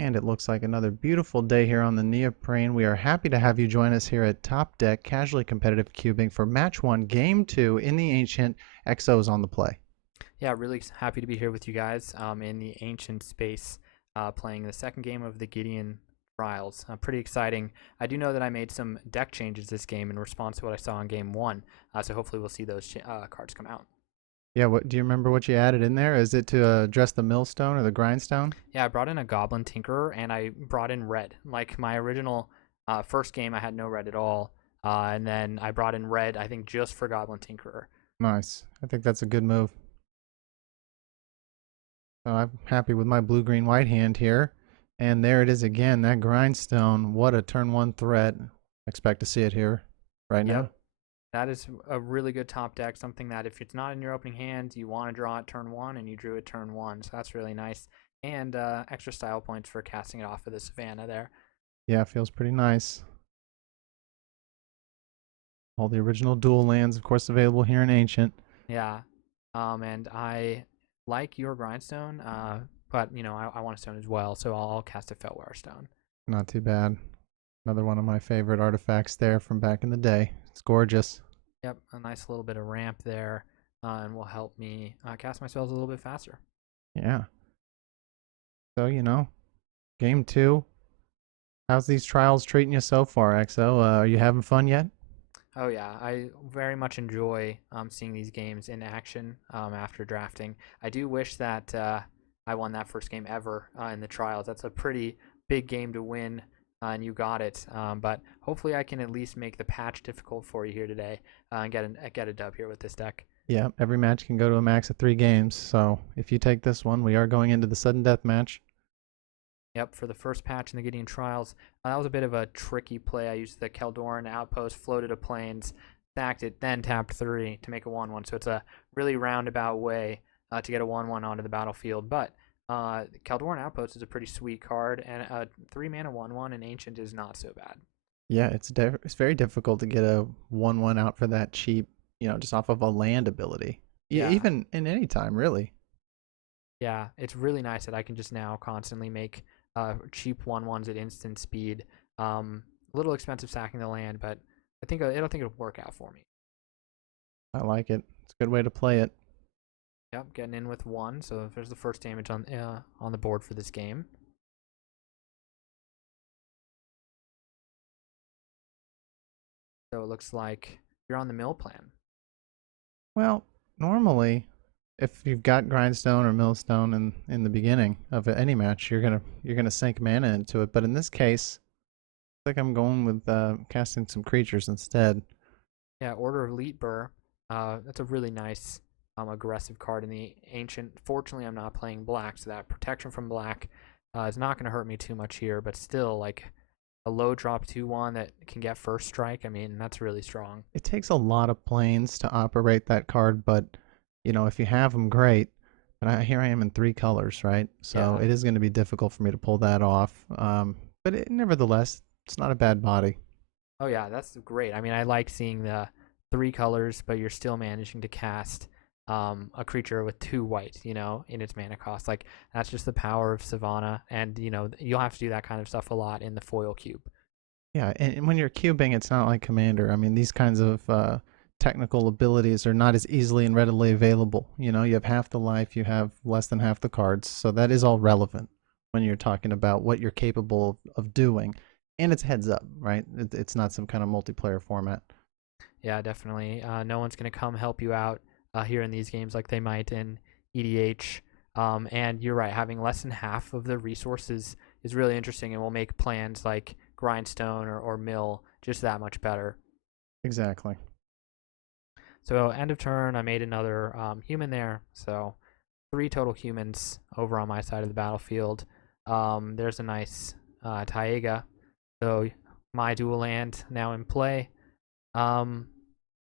And it looks like another beautiful day here on the neoprene. We are happy to have you join us here at Top Deck Casually Competitive Cubing for Match 1, Game 2 in the Ancient. EXO's on the play. Yeah, really happy to be here with you guys in the ancient space, playing the second game of the Gideon Trials. Pretty exciting. I do know that I made some deck changes this game in response to what I saw in game one, so hopefully we'll see those cards come out. Yeah, what do you remember what you added in there? Is it to address the millstone or the grindstone? Yeah, I brought in a Goblin Tinkerer and I brought in red. Like my original first game, I had no red at all, and then I brought in red, I think, just for Goblin Tinkerer. Nice. I think that's a good move. So I'm happy with my blue, green, white hand here. And there it is again, that grindstone. What a turn one threat. Expect to see it here right now. Yep. That is a really good top deck, something that if it's not in your opening hand, you want to draw it turn one, and you drew it turn one, so that's really nice. And extra style points for casting it off of the Savannah there. Yeah, feels pretty nice. All the original dual lands, of course, available here in Ancient. Yeah, and I like your Grindstone, but I want a stone as well, so I'll cast a Felware Stone. Not too bad. Another one of my favorite artifacts there from back in the day. It's gorgeous. Yep, a nice little bit of ramp there, and will help me cast my spells a little bit faster. Yeah. So, game two. How's these trials treating you so far, XO? Are you having fun yet? Oh yeah, I very much enjoy seeing these games in action after drafting. I do wish that I won that first game ever in the trials. That's a pretty big game to win, and you got it. But hopefully, I can at least make the patch difficult for you here today and get a dub here with this deck. Yeah, every match can go to a max of 3 games. So if you take this one, we are going into the sudden death match. Yep, for the first patch in the Gideon Trials. That was a bit of a tricky play. I used the Keldorn outpost, floated a plains, stacked it, then tapped 3 to make a 1-1. So it's a really roundabout way to get a 1-1 onto the battlefield. But Keldorn outpost is a pretty sweet card, and a 3-mana 1-1 in Ancient is not so bad. Yeah, it's very difficult to get a 1/1 out for that cheap, just off of a land ability. Yeah, Even in any time, really. yeah, it's really nice that I can just now constantly make cheap 1-1s at instant speed. A little expensive sacking the land, but I don't think it'll work out for me. I like it. It's a good way to play it. Yep, getting in with 1. So there's the first damage on the board for this game. So it looks like you're on the mill plan. Well, normally, if you've got grindstone or millstone in the beginning of any match, you're gonna sink mana into it. But in this case, I think I'm going with casting some creatures instead. Yeah, Order of Leetbur. That's a really nice aggressive card in the Ancient. Fortunately, I'm not playing black, so that protection from black is not going to hurt me too much here. But still, like a low drop 2/1 that can get first strike. I mean, that's really strong. It takes a lot of planes to operate that card, but if you have them, great. But here I am in 3 colors, right? So Yeah. it is going to be difficult for me to pull that off. But nevertheless, it's not a bad body. Oh yeah, that's great. I mean, I like seeing the 3 colors, but you're still managing to cast a creature with 2 white, in its mana cost. Like that's just the power of Savannah, and you'll have to do that kind of stuff a lot in the foil cube. Yeah, and when you're cubing, it's not like Commander. I mean, these kinds of technical abilities are not as easily and readily available. You have half the life, you have less than half the cards, so that is all relevant when you're talking about what you're capable of doing. And it's heads up, right? It's not some kind of multiplayer format. Yeah, definitely. No one's gonna come help you out here in these games like they might in EDH. And you're right, having less than half of the resources is really interesting, and will make plans like Grindstone or Mill just that much better. Exactly. So end of turn, I made another human there. So 3 total humans over on my side of the battlefield. There's a nice Taiga. So my dual land now in play. Um,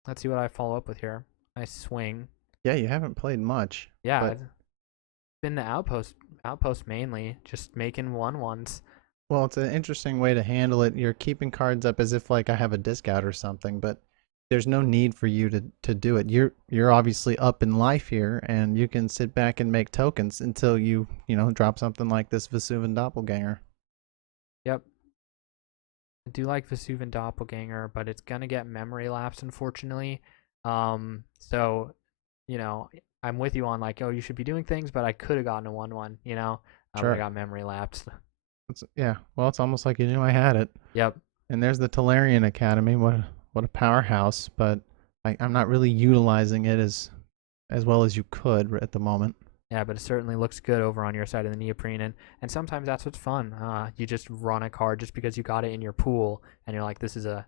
let's see what I follow up with here. Nice swing. Yeah, you haven't played much, Yeah, but it's been the outpost mainly, just making 1/1s. well, it's an interesting way to handle it. You're keeping cards up as if like I have a disc out or something, but there's no need for you to do it. You're obviously up in life here, and you can sit back and make tokens until you drop something like this Vesuvian doppelganger. Yep. I do like Vesuvian Doppelganger, but it's gonna get memory lapse, unfortunately. So I'm with you on like, oh, you should be doing things, but I could have gotten a 1/1, but I Sure. got memory lapse. Yeah. Well, it's almost like you knew I had it. Yep. And there's the Talarian Academy. What a powerhouse! But I'm not really utilizing it as well as you could at the moment. Yeah, but it certainly looks good over on your side of the neoprene, and sometimes that's what's fun. You just run a card just because you got it in your pool, and you're like, this is a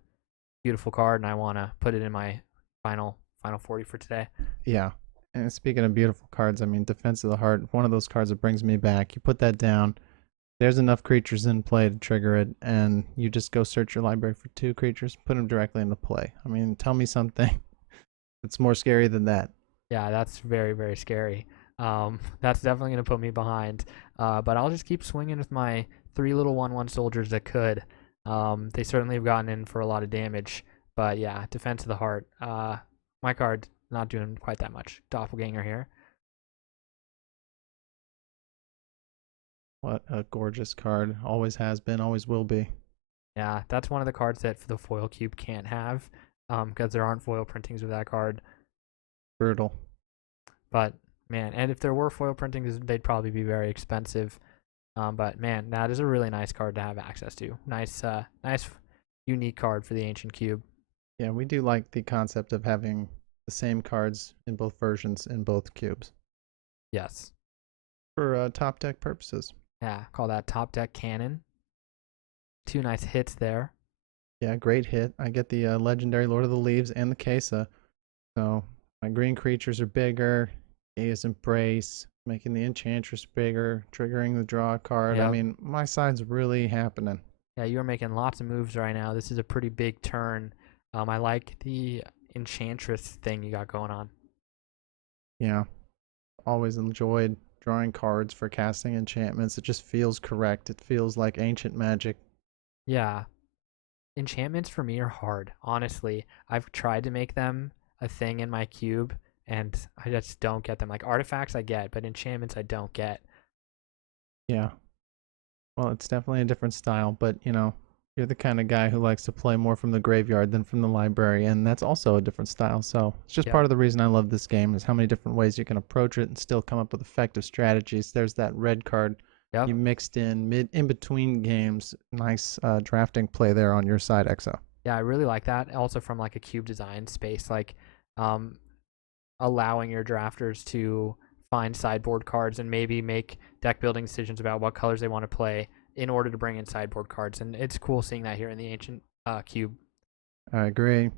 beautiful card, and I want to put it in my final 40 for today. Yeah. And speaking of beautiful cards, I mean, Defense of the Heart, one of those cards that brings me back. You put that down, there's enough creatures in play to trigger it, and you just go search your library for two creatures, put them directly into play. I mean, tell me something that's more scary than that. Yeah, that's very, very scary. That's definitely going to put me behind. But I'll just keep swinging with my three little 1/1 soldiers that could. They certainly have gotten in for a lot of damage. But yeah, Defense of the Heart. My card not doing quite that much. Doppelganger here. What a gorgeous card. Always has been, always will be. Yeah, that's one of the cards that the foil cube can't have because there aren't foil printings with that card. Brutal. But man, and if there were foil printings, they'd probably be very expensive. But man, that is a really nice card to have access to. Nice, unique card for the Ancient Cube. Yeah, we do like the concept of having the same cards in both versions in both cubes Yes. for top deck purposes. Yeah, call that top deck cannon. Two nice hits there. Yeah, great hit. I get the legendary Lord of the Leaves and the Kesa. So my green creatures are bigger. Gaea's Embrace, making the Enchantress bigger, triggering the draw card. I Yep. mean, my side's really happening. Yeah, you are making lots of moves right now. This is a pretty big turn. I like the Enchantress thing you got going on. Yeah, always enjoyed drawing cards for casting enchantments. It just feels correct. It feels like ancient magic. Yeah, enchantments for me are hard. Honestly, I've tried to make them a thing in my cube, and I just don't get them. Like artifacts, I get, but enchantments, I don't get. Yeah. Well, it's definitely a different style, but you're the kind of guy who likes to play more from the graveyard than from the library, and that's also a different style. So it's just Yep. part of the reason I love this game is how many different ways you can approach it and still come up with effective strategies. There's that red card Yep. you mixed in between games. Nice drafting play there on your side, EXO. Yeah, I really like that. Also from like a cube design space, like um, allowing your drafters to find sideboard cards and maybe make deck building decisions about what colors they want to play in order to bring in sideboard cards. And it's cool seeing that here in the Ancient Cube. I agree.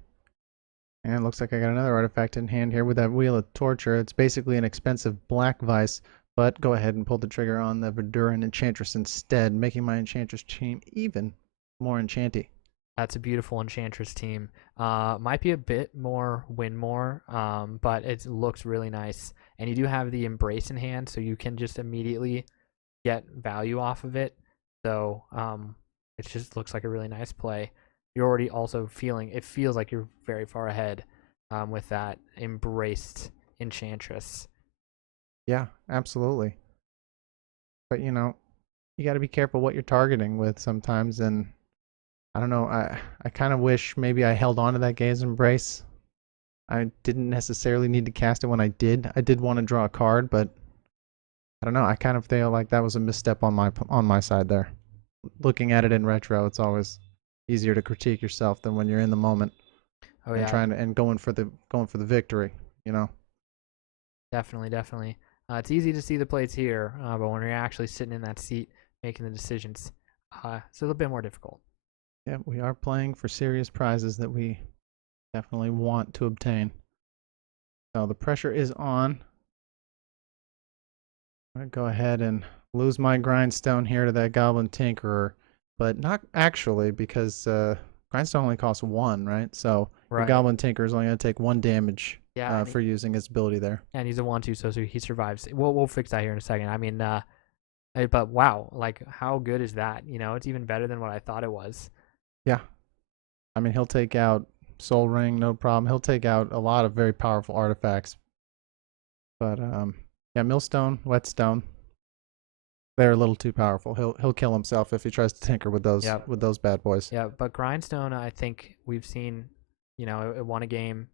And it looks like I got another artifact in hand here with that Wheel of Torture. It's basically an expensive black vice, but go ahead and pull the trigger on the Verduran Enchantress instead, making my Enchantress team even more enchanty. That's a beautiful Enchantress team. Might be a bit more win more, but it looks really nice. And you do have the Embrace in hand, so you can just immediately get value off of it. So it just looks like a really nice play. You're already also it feels like you're very far ahead with that Embraced Enchantress. Yeah, absolutely. But you got to be careful what you're targeting with sometimes. And I don't know, I kind of wish maybe I held on to that Gaze Embrace. I didn't necessarily need to cast it when I did. I did want to draw a card, but I don't know. I kind of feel like that was a misstep on my side there. Looking at it in retro, it's always easier to critique yourself than when you're in the moment Oh and yeah, trying to and going for the victory. You know. definitely, definitely. It's easy to see the plays here, but when you're actually sitting in that seat making the decisions, it's a little bit more difficult. Yeah, we are playing for serious prizes that we definitely want to obtain. So the pressure is on. I'm gonna go ahead and lose my grindstone here to that Goblin Tinkerer, but not actually because grindstone only costs one, right? So your Right. Goblin Tinkerer is only gonna take one damage Yeah, for using his ability there. and he's a 1/2, so he survives. We'll fix that here in a second. I mean, but wow, like how good is that? It's even better than what I thought it was. Yeah, I mean he'll take out Soul Ring, no problem. He'll take out a lot of very powerful artifacts. But yeah, Millstone, Whetstone, they're a little too powerful. He'll kill himself if he tries to tinker Yep. with those bad boys. Yeah, but Grindstone, I think we've seen, it won a game,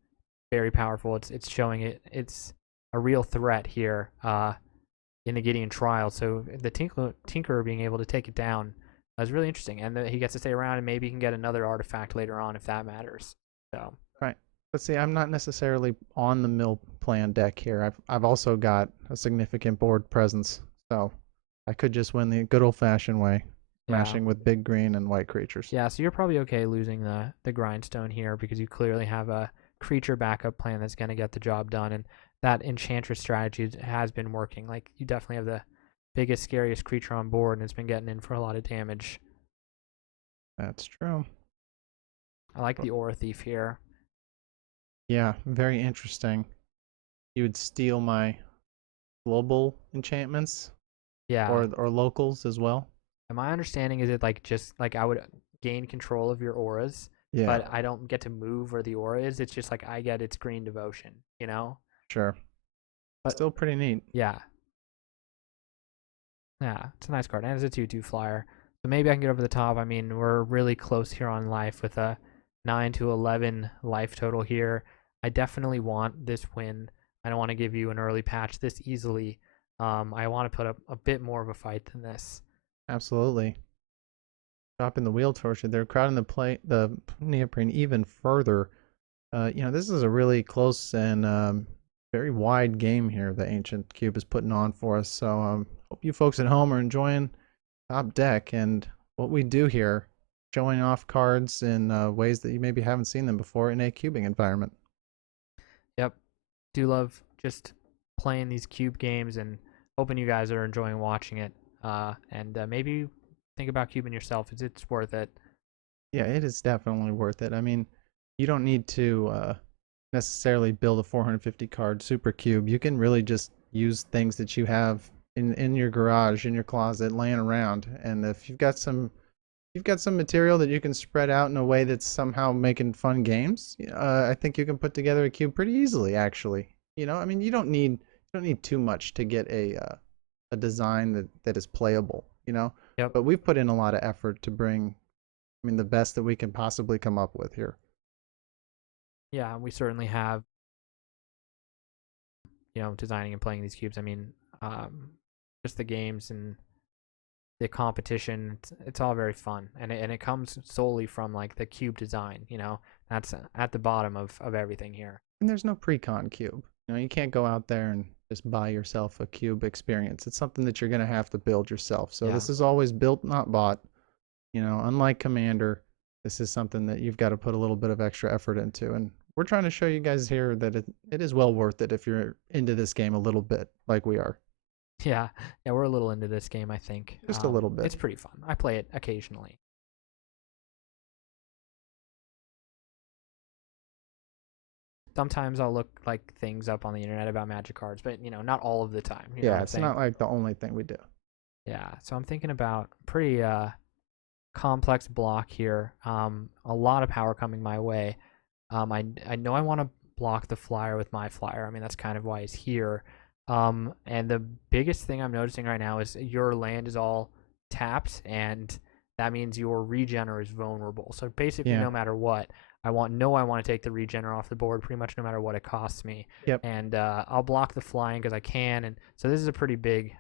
very powerful. It's showing it's a real threat here in the Gideon Trials. So the Tinkerer being able to take it down is really interesting, and he gets to stay around, and maybe he can get another artifact later on if that matters. So Right. But see, I'm not necessarily on the mill plan deck here. I've also got a significant board presence, so I could just win the good old fashioned way, yeah, smashing with big green and white creatures. yeah. So you're probably okay losing the Grindstone here because you clearly have a creature backup plan that's going to get the job done, and that Enchantress strategy has been working. Like you definitely have the biggest, scariest creature on board, and it's been getting in for a lot of damage. That's true. I like But the Aura Thief here. yeah, very interesting. You would steal my global enchantments Yeah. or locals as well. And my understanding is it like just like I would gain control of your auras, Yeah, but I don't get to move where the aura is. It's just like I get its green devotion, you know? sure. But Still pretty neat. yeah. Yeah, it's a nice card. And it's a 2/2 flyer. So maybe I can get over the top. I mean, we're really close here on life with a 9 to 11 life total here. I definitely want this win. I don't want to give you an early patch this easily. I want to put up a bit more of a fight than this. Absolutely. Dropping the wheel torture. They're crowding the neoprene even further. This is a really close and very wide game here the Ancient Cube is putting on for us. So hope you folks at home are enjoying Top Deck and what we do here, showing off cards in ways that you maybe haven't seen them before in a cubing environment. Yep. Do love just playing these cube games and hoping you guys are enjoying watching it. And maybe think about cubing yourself. It's worth it. Yeah, it is definitely worth it. I mean, you don't need to necessarily build a 450 card super cube. You can really just use things that you have in your garage, in your closet, laying around. And if you've got some material that you can spread out in a way that's somehow making fun games, I think you can put together a cube pretty easily. Actually, I mean, you don't need too much to get a design that is playable. Yep. But we've put in a lot of effort to bring, I mean, the best that we can possibly come up with here. Yeah, we certainly have, designing and playing these cubes. I mean, just the games and the competition, it's all very fun. And it comes solely from like the cube design, that's at the bottom of everything here. And there's no pre-con cube. You can't go out there and just buy yourself a cube experience. It's something that you're going to have to build yourself. So Yeah. this is always built, not bought. Unlike Commander, this is something that you've got to put a little bit of extra effort into. And we're trying to show you guys here that it is well worth it if you're into this game a little bit, like we are. Yeah. Yeah, we're a little into this game, I think. Just a little bit. It's pretty fun. I play it occasionally. Sometimes I'll look like things up on the internet about magic cards, but not all of the time. You know what Yeah, I'm it's saying? not like the only thing we do. Yeah. So I'm thinking about pretty complex block here. A lot of power coming my way. I know I want to block the flyer with my flyer. I mean, that's kind of why he's here. And the biggest thing I'm noticing right now is your land is all tapped, and that means your regener is vulnerable. So basically, Yeah. no matter what, I want to take the regener off the board pretty much no matter what it costs me. Yep. And I'll block the flying because I can. And so this is a pretty big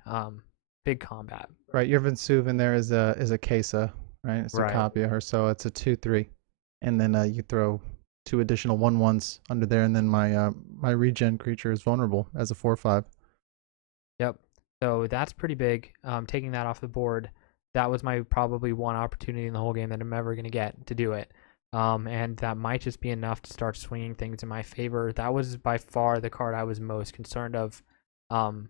combat. Right. Your Vinsuv in there is a Kesa, right? It's a Right. copy of her, so it's a 2/3, and then you throw two additional 1/1s under there, and then my regen creature is vulnerable as a 4/5. Yep. So that's pretty big. Taking that off the board, that was my probably one opportunity in the whole game that I'm ever going to get to do it. And that might just be enough to start swinging things in my favor. That was by far the card I was most concerned of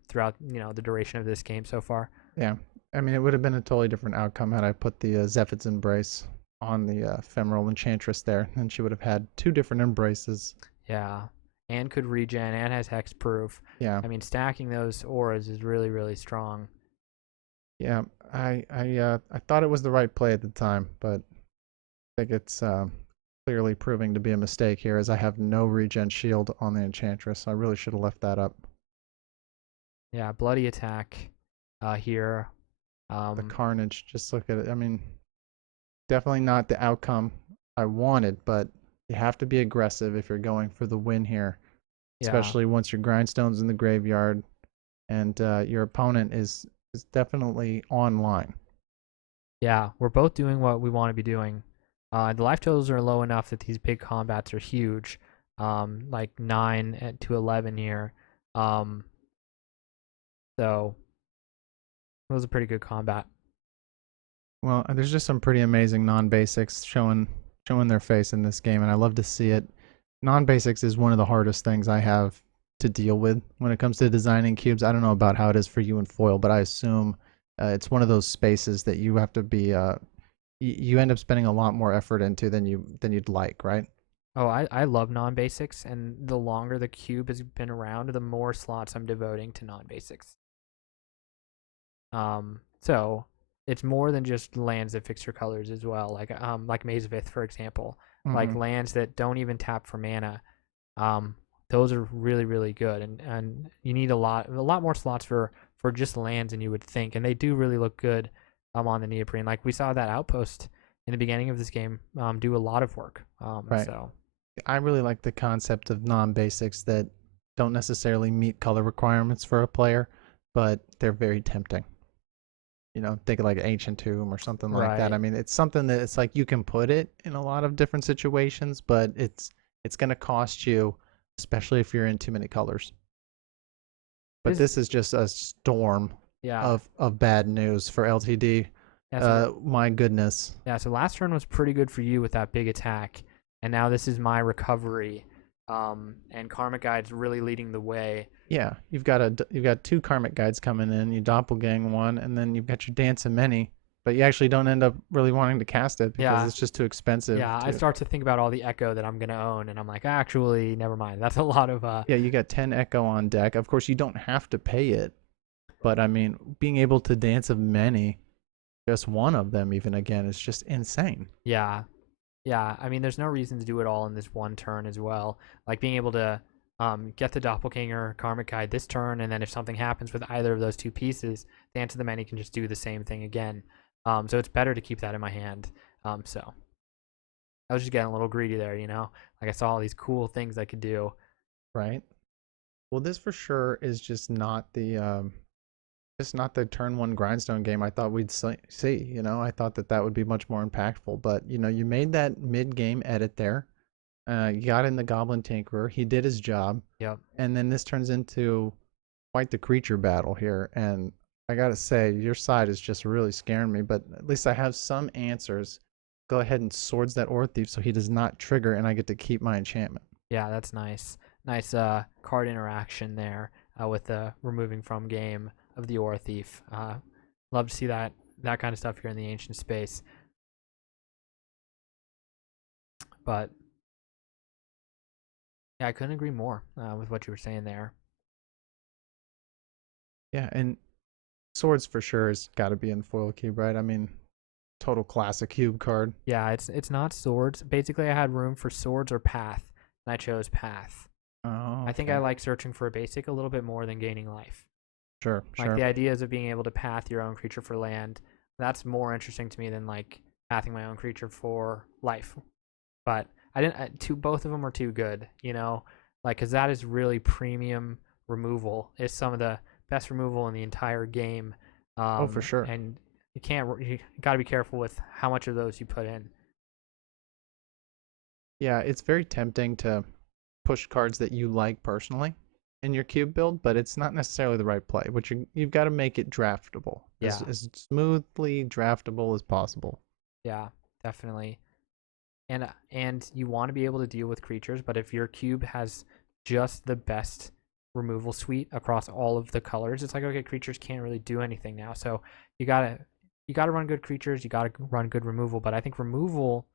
throughout the duration of this game so far. Yeah. I mean, it would have been a totally different outcome had I put the Zephyr's Embrace on the Ephemeral Enchantress there, and she would have had two different embraces. Yeah. And could regen and has hexproof. Yeah. I mean, stacking those auras is really, really strong. Yeah. I thought it was the right play at the time, but I think it's clearly proving to be a mistake here, as I have no regen shield on the Enchantress. I really should have left that up. Yeah, bloody attack here. The Um, carnage, just look at it. I mean, definitely not the outcome I wanted, but you have to be aggressive if you're going for the win here, yeah, especially once your grindstone's in the graveyard and your opponent is definitely online. yeah. We're both doing what we want to be doing. The life totals are low enough that these big combats are huge. Like 9 to 11 here. Um, so it was a pretty good combat. Well, there's just some pretty amazing non-basics showing their face in this game, and I love to see it. Non-basics is one of the hardest things I have to deal with when it comes to designing cubes. I don't know about how it is for you in foil, but I assume it's one of those spaces that you have to be you end up spending a lot more effort into than you'd like, right? Oh, I love non-basics, and the longer the cube has been around, the more slots I'm devoting to non-basics. So it's more than just lands that fix your colors as well. Like Maze of Ith, for example, like Mm-hmm. lands that don't even tap for mana. Um, those are really really good, and you need a lot more slots for just lands than you would think, and they do really look good. On the neoprene, like we saw that outpost in the beginning of this game, do a lot of work. Right. So I really like the concept of non-basics that don't necessarily meet color requirements for a player, but they're very tempting. Think of like Ancient Tomb or something like that. I right. mean, it's something that it's like you can put it in a lot of different situations, but it's going to cost you, especially if you're in too many colors. But This this is just a storm yeah. of bad news for LTD. Yeah, so My goodness. Yeah, so last turn was pretty good for you with that big attack, and now this is my recovery. And Karmic Guide's really leading the way. Yeah, you've got two karmic guides coming in. You doppelgang one, and then you've got your dance of many. But you actually don't end up really wanting to cast it because Yeah, it's just too expensive yeah. I to. start to think about all the Echo that I'm gonna own, and I'm like, actually, never mind. That's a lot of Yeah, you got 10 Echo on deck. Of course, you don't have to pay it, but I mean, being able to dance of many, just one of them even again is just insane. yeah, yeah. I mean, there's no reason to do it all in this one turn as well. Like being able to get the Doppelganger Karmic Guide this turn, and then if something happens with either of those two pieces, Dance of the Many can just do the same thing again. So it's better to keep that in my hand. So I was just getting a little greedy there, you know? Like I saw all these cool things I could do. Right? Well, this for sure is just not the turn one grindstone game I thought we'd see. I thought that that would be much more impactful, but you made that mid game edit there. You got in the Goblin Tinkerer. He did his job, Yep. and then this turns into quite the creature battle here. And I gotta say, your side is just really scaring me. But at least I have some answers. Go ahead and swords that Ore Thief so he does not trigger, and I get to keep my enchantment. Yeah, that's nice. Nice card interaction there with the removing from game of the Aura Thief. Love to see that kind of stuff here in the ancient space. But yeah, I couldn't agree more with what you were saying there. Yeah, and swords for sure has got to be in the foil cube, right? I mean, total classic cube card. Yeah, it's not swords. Basically, I had room for swords or path, and I chose path. Oh, I think I okay. like searching for a basic a little bit more than gaining life. Sure, Like sure. the ideas of being able to path your own creature for land, that's more interesting to me than like pathing my own creature for life. But I didn't. Both of them are too good, you know, like because that is really premium removal. It's some of the best removal in the entire game. Oh, for sure. And you got to be careful with how much of those you put in. Yeah, it's very tempting to push cards that you like personally in your cube build, but it's not necessarily the right play. Which you've got to make it draftable, Yeah, as smoothly draftable as possible. yeah, definitely. And you want to be able to deal with creatures, but if your cube has just the best removal suite across all of the colors, it's like okay, creatures can't really do anything now. So you gotta you gotta run good creatures, you gotta run good removal. But I think removal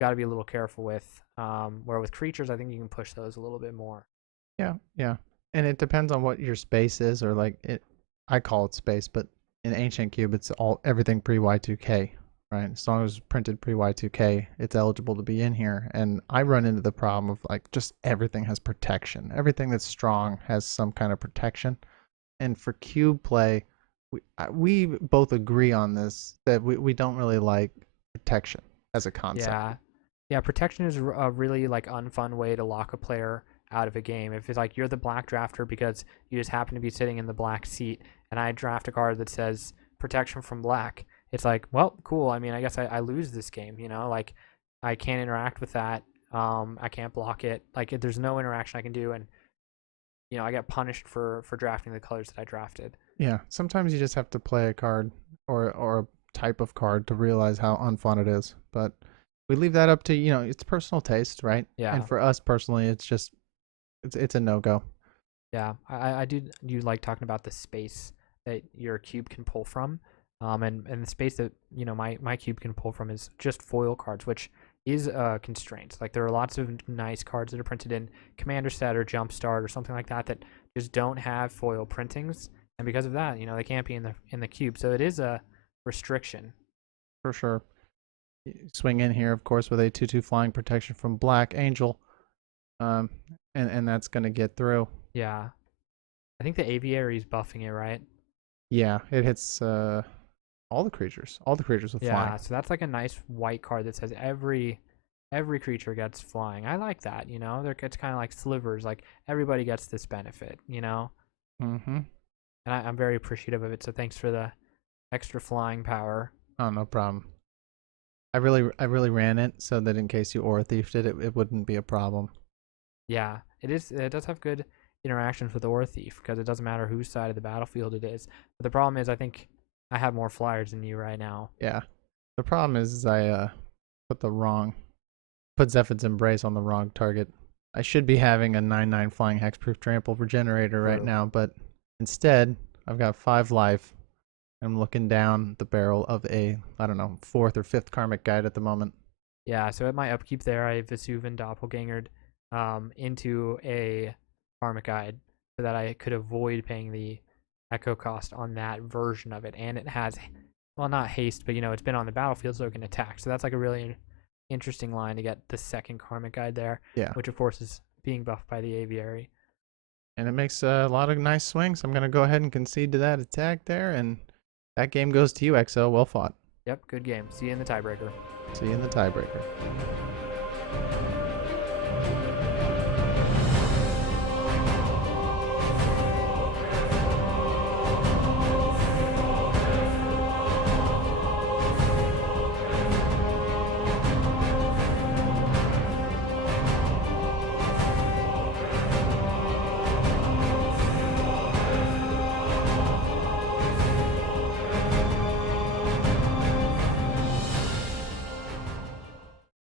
you gotta be a little careful with. Where with creatures, I think you can push those a little bit more. Yeah, yeah. And it depends on what your space is, or like it. I call it space, but in Ancient Cube, it's all everything pre Y2K. right? As long as it's printed pre-Y2K, it's eligible to be in here. And I run into the problem of like just everything has protection. Everything that's strong has some kind of protection. And for cube play, we both agree on this that we don't really like protection as a concept. Yeah, yeah. Protection is a really like unfun way to lock a player out of a game. If it's like you're the black drafter because you just happen to be sitting in the black seat, and I draft a card that says protection from black, it's like, well, cool. I mean, I guess I lose this game. You know, like I can't interact with that. I can't block it. Like there's no interaction I can do, and I get punished for drafting the colors that I drafted. Yeah, sometimes you just have to play a card or a type of card to realize how unfun it is. But we leave that up to, it's personal taste, right? And Yeah, for us personally, it's a no-go. yeah. I do like talking about the space that your cube can pull from. And the space that my cube can pull from is just foil cards, which is a constraint. Like there are lots of nice cards that are printed in Commander Set or Jumpstart or something like that that just don't have foil printings, and because of that, they can't be in the cube. So it is a restriction. For sure. Swing in here, of course, with a 2/2 flying protection from Black Angel. Um, and that's going to get through. Yeah, I think the Aviary is buffing it, right? Yeah, it hits all the creatures. All the creatures with flying. Yeah, so that's like a nice white card that says every creature gets flying. I like that. It's kind of like slivers. Like everybody gets this benefit. Mm-hmm. And I'm very appreciative of it. So thanks for the extra flying power. Oh, no problem. I really ran it so that in case you aura thiefed it wouldn't be a problem. Yeah, it is. It does have good interactions with Aura Thief because it doesn't matter whose side of the battlefield it is. But the problem is, I think I have more flyers than you right now. Yeah. The problem is I put Zephyr's Embrace on the wrong target. I should be having a 9/9 flying hexproof trample regenerator right True. now, but instead I've got 5 life. I'm looking down the barrel of a, I don't know, 4th or 5th karmic guide at the moment. Yeah, so at my upkeep there, I Vesuvan Doppelgangered into a Karmic Guide so that I could avoid paying the echo cost on that version of it. And it has, well, not haste, but it's been on the battlefield, so it can attack. So that's like a really interesting line to get the second Karmic Guide there, Yeah. which of course is being buffed by the Aviary. And it makes a lot of nice swings. I'm going to go ahead and concede to that attack there, and that game goes to you, EXO. Well fought. Yep, good game. See you in the tiebreaker. See you in the tiebreaker.